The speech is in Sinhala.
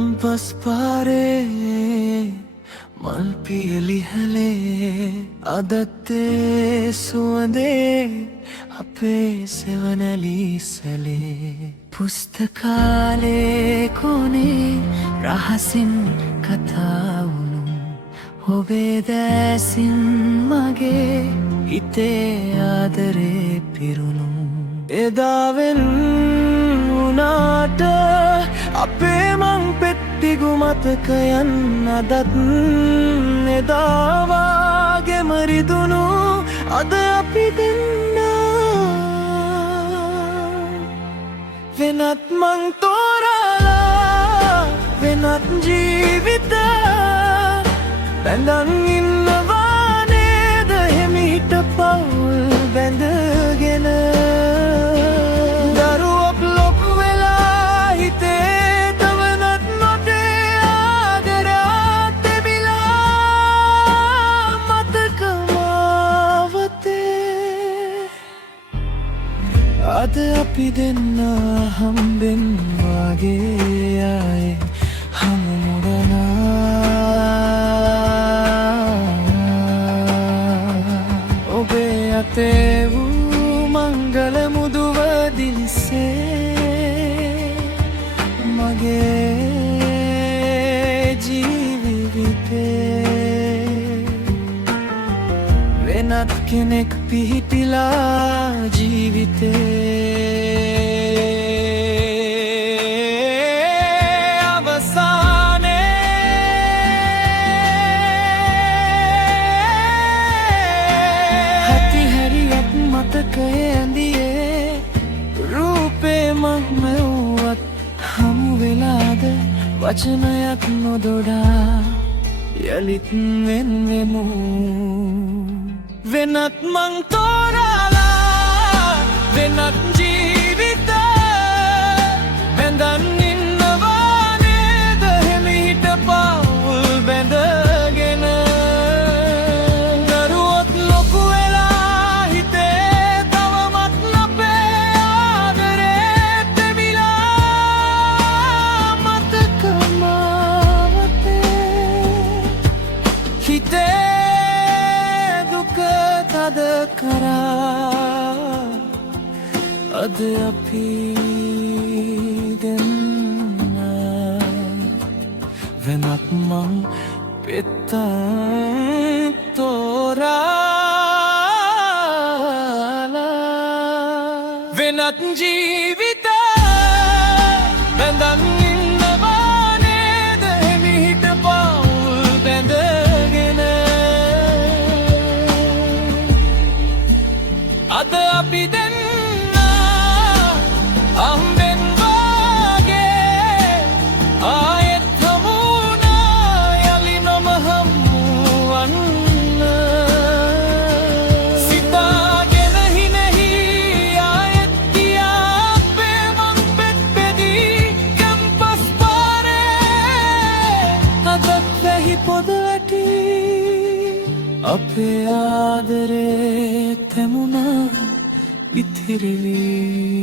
කැම්පස් පාරේ මල් පියලිහලේ අදත්තේ සුවඳේ අපේ සෙවනැලි සැලේ පුස්තකාලේ කොනේ රහසින් කතා වුණු ඔබේ දැසින් මගේ හිතේ ආදරේ පිරුණු එදාවෙන් වුණාට අපේ මං පෙට්ටිගු මතකයන් අදත් එදා වාගේ මරිදුණු අද අපි දෙන්නා වෙනත් මං තෝරලා වෙනත් ජීවිත බැඳන් ඉන්නවා නේද හිමිහිට පවුල් බැඳගෙන දරුවොක් ලොකු වෙලා හිතේ තවනත් නොටේ ආදරයක් තිබිලා මතක මාවතේ අද අපි දෙන්නා හම්බෙන් වගේ ආයේ හමු ඔබේ අතේ වූ මංගල මුදුව දිලිසේ මගේ ජීවිතේ වෙනත් කෙනෙක් පිහිටිලා ජීවිතේ මතකයේ ඇඳියේ රූපේ මහමෙව්වත් හමු වෙලාද වචනයක් නොදොඩා යලිත් වෙන්වෙමු වෙනත් මං තෝරලා වෙනත් ජීවිත බැඳන් ඉන්නවා නේද හිමිහිට පවුල් බැඳගෙන දරුවොත් ලොකු වෙලා හිතේ තවමත් අපේ ආදරේ තිබිලා මතක මාවතේ හිතේ දුක තද කරා අද අපි දෙන්නා වෙනත් මං පෙත්තන් තෝරලා වෙනත් ජීවිත බැඳන් ඉන්නවා නේද හිමිහිට පවුල් බැඳගෙන අද අපි දෙන්නා අම්බෙන් වාගේ ආයෙත් හමුනා යලි නොම හමුවන්න සිතාගෙන හිනෙහි ආයෙත් ගියා අපේ මං පෙත්පෙදී කැම්පස් පාරේ අදත් වැහි පොද වැටි අපේ ආදරේ තැමුණා ඉතිරිවී